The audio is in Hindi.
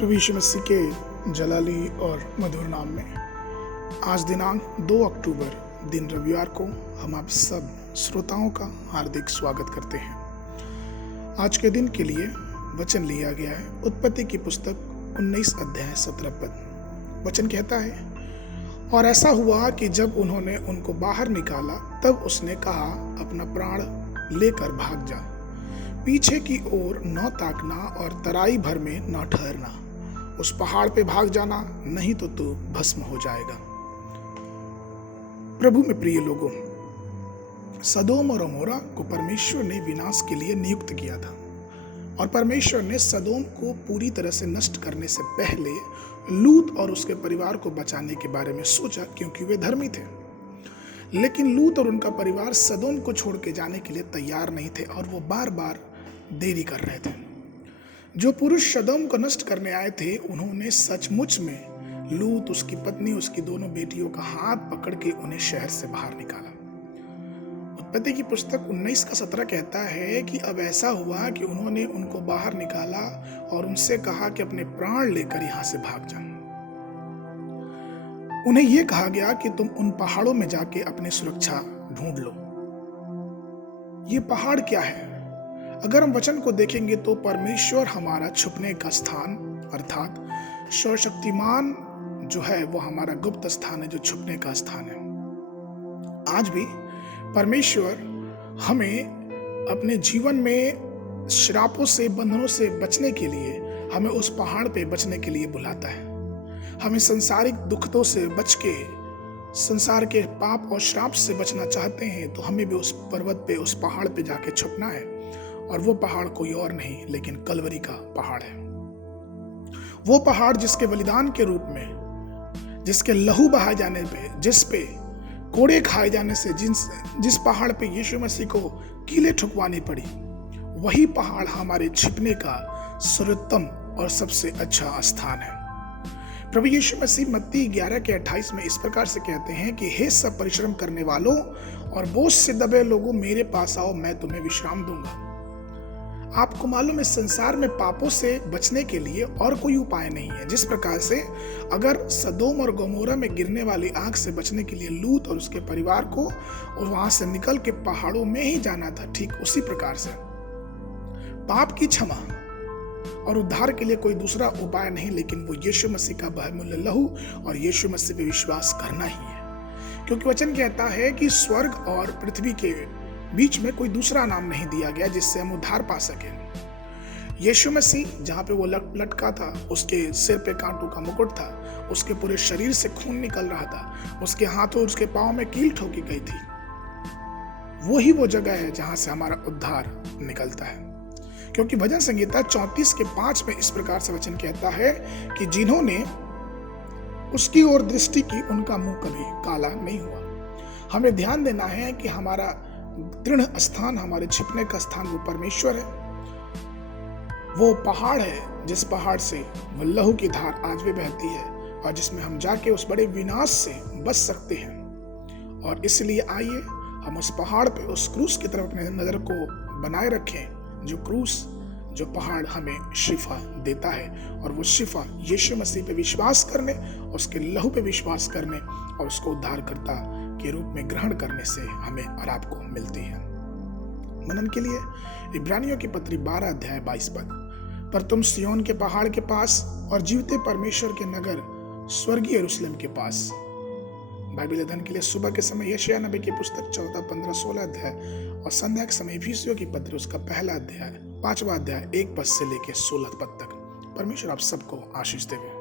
प्रभु यीशु मसीह के जलाली और मधुर नाम में आज दिनांक 2 अक्टूबर दिन रविवार को हम आप सब श्रोताओं का हार्दिक स्वागत करते हैं। आज के दिन के लिए वचन लिया गया है उत्पत्ति की पुस्तक 19 अध्याय 17 पद। वचन कहता है, और ऐसा हुआ कि जब उन्होंने उनको बाहर निकाला तब उसने कहा, अपना प्राण लेकर भाग जा, पीछे की ओर न ताकना और तराई भर में न ठहरना, उस पहाड़ पे भाग जाना, नहीं तो तू भस्म हो जाएगा। प्रभु में प्रिय लोगों, सदोम और अमोरा को परमेश्वर ने विनाश के लिए नियुक्त किया था और परमेश्वर ने सदोम को पूरी तरह से नष्ट करने से पहले लूत और उसके परिवार को बचाने के बारे में सोचा, क्योंकि वे धर्मी थे। लेकिन लूत और उनका परिवार सदोम को छोड़ के जाने के लिए तैयार नहीं थे और वो बार बार देरी कर रहे थे। जो पुरुष सदोम को नष्ट करने आए थे, उन्होंने सचमुच में लूत, उसकी पत्नी, उसकी दोनों बेटियों का हाथ पकड़ के उन्हें शहर से बाहर निकाला। उत्पत्ति की पुस्तक 19 का 17 कहता है कि अब ऐसा हुआ कि उन्होंने उनको बाहर निकाला और उनसे कहा कि अपने प्राण लेकर यहां से भाग जाओ। उन्हें यह कहा गया कि तुम उन पहाड़ों में जाके अपनी सुरक्षा ढूंढ लो। ये पहाड़ क्या है? अगर हम वचन को देखेंगे तो परमेश्वर हमारा छुपने का स्थान, अर्थात सर्वशक्तिमान जो है वो हमारा गुप्त स्थान है, जो छुपने का स्थान है। आज भी परमेश्वर हमें अपने जीवन में श्रापों से, बंधनों से बचने के लिए, हमें उस पहाड़ पे बचने के लिए बुलाता है। हमें संसारिक दुखों से बच के, संसार के पाप और श्राप से बचना चाहते हैं तो हमें भी उस पर्वत पे, उस पहाड़ पे जाके छुपना है। और वो पहाड़ कोई और नहीं लेकिन कलवरी का पहाड़ है। वो पहाड़ जिसके बलिदान के रूप में, जिसके लहू बहाए जाने पे, जिस पे कोड़े खाए जाने से, जिस पहाड़ पे यीशु मसीह को कीलें ठुकवानी पड़ी, वही पहाड़ हमारे छिपने का सर्वोत्तम और सबसे अच्छा स्थान है। प्रभु यीशु मसीह मत्ती 11 के 28 में इस प्रकार से कहते हैं कि हे सब परिश्रम करने वालों और बोझ से दबे लोगों, मेरे पास आओ, मैं तुम्हें विश्राम दूंगा। आपको मालूम है, संसार में पापों से बचने के लिए और कोई उपाय नहीं है। जिस प्रकार से अगर सदोम और गमोरा में गिरने वाली आग से बचने के लिए लूत और उसके परिवार को और वहां से निकल के पहाड़ों में ही जाना था, ठीक उसी प्रकार से पाप की क्षमा और उद्धार के लिए कोई दूसरा उपाय नहीं, लेकिन वो यीशु मसीह का बहुमूल्य लहू और यीशु मसीह पे विश्वास करना ही है। क्योंकि वचन कहता है कि स्वर्ग और पृथ्वी के बीच में कोई दूसरा नाम नहीं दिया गया जिससे हम उद्धार पा सके। यीशु मसीह जहां पे वो लटका था, उसके सिर पे कांटों का मुकुट था, उसके पूरे शरीर से खून निकल रहा था, उसके हाथों, उसके पांव में कील ठोकी गई थी। वही वो जगह है जहां से हमारा उद्धार निकलता है। क्योंकि भजन संहिता 34 के 5 में इस प्रकार से वचन कहता है कि जिन्होंने उसकी ओर दृष्टि की, उनका मुंह कभी काला नहीं हुआ। हमें ध्यान देना है कि हमारा दृढ़ स्थान, हमारे छिपने का स्थान वो परमेश्वर है। वो पहाड़ है जिस पहाड़ से वो लहू की धार आज भी बहती है और जिसमें हम जाके उस बड़े विनाश से बच सकते हैं। और इसलिए आइए हम उस पहाड़ पे, उस क्रूस की तरफ अपने नजर को बनाए रखें, जो क्रूस, जो पहाड़ हमें शिफा देता है। और वो शिफा यीशु मसीह पे विश्वास करने, उसके लहू पे विश्वास करने और उसको उद्धारकर्ता के रूप में ग्रहण करने से हमें और आपको मिलती है। मनन के लिए इब्रानियों की पत्री 12 अध्याय 22 पद। पर तुम सिय्योन के पहाड़ के पास और जीवते परमेश्वर के नगर स्वर्गीय यरूशलेम के पास। बाइबल अध्ययन के लिए सुबह के समय यशायाह नबी की पुस्तक 14, 15, 16 अध्याय और संध्या के समय इफिसियों की पत्री उसका पहला अध्याय 5वां अध्याय 1 पद से लेकर 16 पद तक। परमेश्वर आप सबको आशीष देवे।